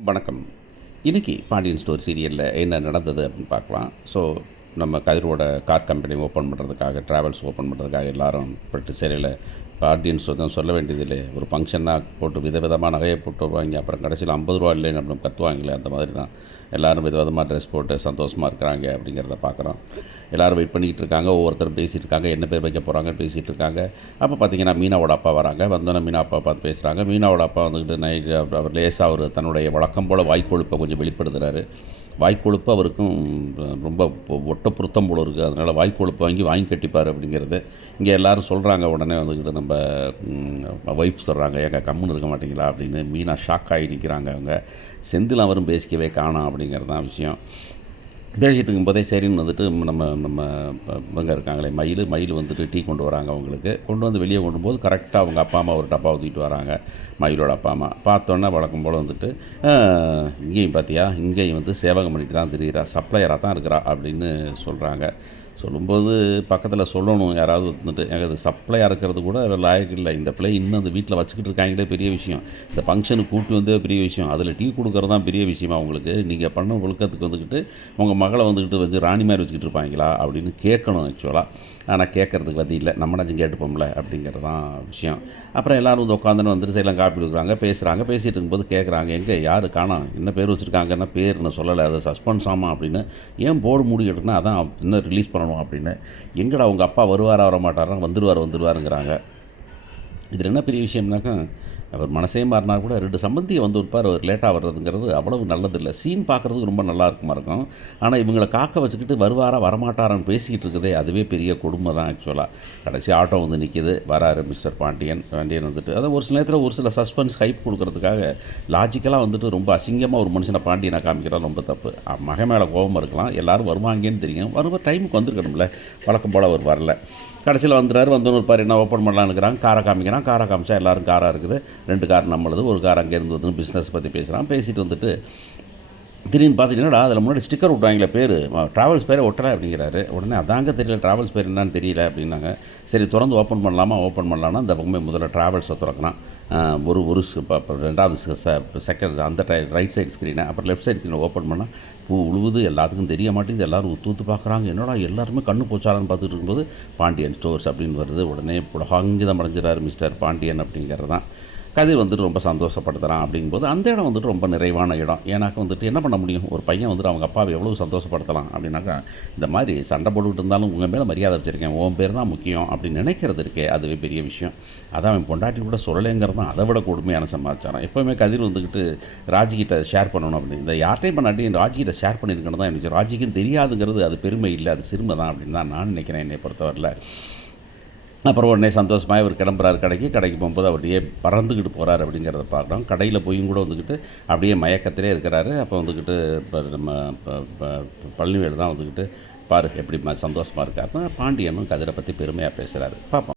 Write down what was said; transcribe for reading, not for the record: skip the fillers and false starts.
வணக்கம். இன்னைக்கு பாண்டியன் ஸ்டோர் சீரியல்ல என்ன நடந்தது அப்படின்னு பார்க்கலாம். ஸோ, நம்ம கதிரோட கார் கம்பெனி ஓப்பன் பண்ணுறதுக்காக, ட்ராவல்ஸ் ஓப்பன் பண்ணுறதுக்காக எல்லாரும் பட்டு சேலையில பாண்டியன் ஸ்டோர் தான் சொல்ல வேண்டியதில்லை. ஒரு ஃபங்க்ஷன்னா போட்டு விதவிதமா நகைய போட்டு வருவாய்ங்க. அப்புறம் கடைசியில ரூ. 50 இல்லைன்னு அப்படின்னு கத்துவாங்களே, அந்த மாதிரி தான். எல்லாரும் விதவிதமா ட்ரெஸ் போட்டு சந்தோஷமா இருக்கிறாங்க அப்படிங்கிறத பார்க்குறோம். எல்லாரும் வெயிட் பண்ணிக்கிட்டு இருக்காங்க. ஒவ்வொருத்தரும் பேசிட்டு இருக்காங்க. என்ன பேர் வைக்க போகிறாங்கன்னு பேசிகிட்டு இருக்காங்க. அப்போ பார்த்தீங்கன்னா, மீனாவோட அப்பா வராங்க. வந்தோன்னே மீனா அப்பா பார்த்து பேசுகிறாங்க. மீனாவோட அப்பா வந்துக்கிட்டு அவர் லேசாக அவர் தன்னுடைய வழக்கம் போல் வாய்க்கொழுப்பை கொஞ்சம் வெளிப்படுத்துகிறாரு. வாய்க்கொழுப்பு அவருக்கும் ரொம்ப ஒட்ட பொருத்தம் போல இருக்குது. அதனால் வாய்க்கொழுப்பு வாங்கி கட்டிப்பார் அப்படிங்கிறது. இங்கே எல்லோரும் சொல்கிறாங்க. உடனே வந்துக்கிட்டு நம்ம ஒய்ஃப் சொல்கிறாங்க, ஏங்க கம்முன்னு இருக்க மாட்டீங்களா அப்படின்னு. மீனா ஷாக் ஆகி நிற்கிறாங்க. அவங்க செந்தில் அவரும் பேசிக்கவே காணோம் அப்படிங்கிறது தான் விஷயம். பேசிகிட்டு இருக்கும்போதே சரின்னு வந்துட்டு நம்ம நம்ம இவங்க இருக்காங்களே மயில் வந்துட்டு டீ கொண்டு வராங்க அவங்களுக்கு. கொண்டு வந்து வெளியே கொண்டு போது கரெக்டாக அவங்க அப்பா அம்மா ஒரு டப்பா ஊற்றிட்டு வராங்க. மயிலோட அப்பா அம்மா பார்த்தோன்னே வழக்கம் போல் வந்துட்டு, இங்கேயும் பார்த்தியா, இங்கேயும் வந்து சேவகம் பண்ணிட்டு தான் தெரியுறா, சப்ளையராக தான் இருக்கிறா அப்படின்னு சொல்கிறாங்க. சொல்லும்போது பக்கத்தில் சொல்லணும் யாராவது வந்துட்டு, எனக்கு அது சப்ளையாக இருக்கிறது கூட லாயக்கு இல்லை. இந்த பிள்ளை இன்னும் அந்த வீட்டில் வச்சுக்கிட்டு இருக்காங்களே பெரிய விஷயம். இந்த ஃபங்க்ஷனுக்கு கூட்டி வந்தே பெரிய விஷயம். அதில் டீ கொடுக்குறது தான் பெரிய விஷயமா உங்களுக்கு. நீங்கள் பண்ண ஒழுக்கத்துக்கு வந்துக்கிட்டு உங்கள் மகளை வந்துக்கிட்டு ராணி மாதிரி வச்சுக்கிட்டு இருப்பாங்களா அப்படின்னு கேட்கணும் ஆக்சுவலாக. ஆனால் கேட்குறதுக்கு வந்து இல்லை, நம்மளாச்சும் கேட்டுப்போம்ல அப்படிங்கிறது தான் விஷயம். அப்புறம் எல்லோரும் வந்து உட்காந்துன்னு வந்துட்டு சைடில் காப்பி கொடுக்குறாங்க, பேசுகிறாங்க. பேசிகிட்டு இருக்கும்போது கேட்குறாங்க, எங்கே யார் காணோம், என்ன பேர் வச்சுருக்காங்கன்னா, பேர் நான் சொல்லலை, அதை சஸ்பென்ஸ் ஆமாம் அப்படின்னு. ஏன் போர்டு மூடி எடுக்குன்னா, அதான் இன்னும் ரிலீஸ் பண்ணணும் அப்படின்னு. எங்கடா உங்கள் அப்பா வருவாரா வர மாட்டாரா, வந்துடுவாருங்கிறாங்க. இதில் என்ன பெரிய விஷயம்னாக்கா, அவர் மனசே மாறினா கூட 2 சம்பந்தியை வந்து இருப்பார். அவர் லேட்டாக வர்றதுங்கிறது அவ்வளவு நல்லதில்லை. சீன் பார்க்குறதுக்கு ரொம்ப நல்லா இருக்குமா இருக்கும். ஆனால் இவங்களை காக்க வச்சுக்கிட்டு வருவாரா வரமாட்டாரான்னு பேசிக்கிட்டு இருக்கதே அதுவே பெரிய கொடுமை தான் ஆக்சுவலாக. கடைசி ஆட்டோ வந்து நிற்கிது. வராரு மிஸ்டர் பாண்டியன் வந்துட்டு, அதாவது ஒரு சில நேரத்தில் ஒரு சில சஸ்பென்ஸ் ஹைப் கொடுக்கறதுக்காக லாஜிக்கலாக வந்துட்டு ரொம்ப அசிங்கமாக ஒரு மனுஷனை பாண்டியனை காமிக்கிறது ரொம்ப தப்பு. மகன் மேலே கோபம் இருக்கலாம், எல்லோரும் வருவாங்கன்னு தெரியும். வரும்போது டைமுக்கு வந்துருக்கணும்ல. வழக்கம் போல் அவர் வரல. கடைசியில் வந்துடுறாரு. வந்தோன்னு ஒரு என்ன ஓப்பன் பண்ணலான்னுக்கிறாங்க. காரை காமிக்கிறான். காரை காமிச்சா எல்லோரும் காராக இருக்குது. 2 கார் நம்மளுது, ஒரு கார் அங்கேருந்து வந்து பிஸ்னஸ் பற்றி பேசுகிறான். பேசிட்டு வந்துட்டு திடீர்னு பார்த்துட்டீங்கன்னா, அதில் முன்னாடி ஸ்டிக்கர் விட்டாங்களே பேர், ட்ராவல்ஸ் பேரே ஒட்டலை அப்படிங்கிறாரு. உடனே அதாங்க தெரியல, ட்ராவல்ஸ் பேர் என்னன்னு தெரியல அப்படின்னாங்க. சரி திறந்து ஓப்பன் பண்ணலான்னா அந்த பக்கமே முதல்ல ட்ராவல்ஸை திறக்கலாம். ஒரு ரெண்டாவது செகண்ட் அந்த ரைட் சைடு ஸ்க்ரீனை, அப்புறம் லெஃப்ட் சைடு ஸ்க்ரீனை ஓப்பன் பண்ணால் பூ உழுவுது. எல்லாத்துக்கும் தெரிய மாட்டேங்குது. எல்லோரும் ஊற்று பார்க்குறாங்க. என்னடா எல்லாருமே கண்ணு போச்சாலான்னு பார்த்துட்டு இருக்கும்போது பாண்டியன் ஸ்டோர்ஸ் அப்படின்னு வருது. உடனே புலகாங்கிதம் அடைஞ்சிடாரு மிஸ்டர் பாண்டியன் அப்படிங்கிறது தான். கதிர் வந்துட்டு ரொம்ப சந்தோஷப்படுத்துகிறான் அப்படிங்கும்போது அந்த இடம் வந்துட்டு ரொம்ப நிறைவான இடம். ஏன்னாக்கா வந்துட்டு என்ன பண்ண முடியும், ஒரு பையன் வந்துட்டு அவங்க அப்பாவை எவ்வளோ சந்தோஷப்படுத்தலாம் அப்படின்னாக்கா, இந்த மாதிரி சண்டை போட்டுக்கிட்டு இருந்தாலும் உங்கள் மேலே மரியாதை வச்சுருக்கேன், உன் பேர் தான் முக்கியம் அப்படின்னு நினைக்கிறது இருக்கே, அதுவே பெரிய விஷயம். அதான் அவன் பொண்டாட்டி கூட சொல்லலைங்கிறது தான் அதை விட கொடுமையான சமாச்சாரம். எப்போவுமே கதிர் வந்துக்கிட்டு ராஜிக்கிட்ட ஷேர் பண்ணணும் அப்படின்னு, இந்த யார்ட்டையும் பண்ணாட்டி ராஜிக்கிட்ட ஷேர் பண்ணியிருக்கணும் தான் எனக்கு. ராஜிக்கும் தெரியாதுங்கிறது அது பெருமை இல்லை, அது சிறுமை தான் அப்படின்னு தான் நான் நினைக்கிறேன் என்னை பொறுத்தவரையில். அப்புறம் உடனே சந்தோஷமாக இவர் கிளம்புறாரு. கடைக்கு போகும்போது அப்படியே பறந்துக்கிட்டு போகிறாரு அப்படிங்கிறத பார்க்குறோம். கடையில் போயும் கூட வந்துக்கிட்டு அப்படியே மயக்கத்திலே இருக்கிறாரு. அப்போ வந்துக்கிட்டு இப்போ நம்ம பழனிவேலு தான் வந்துக்கிட்டு பாரு எப்படி சந்தோஷமாக இருக்காருன்னா, பாண்டியனும் கதிரை பற்றி பெருமையாக பேசுகிறாரு. பார்ப்போம்.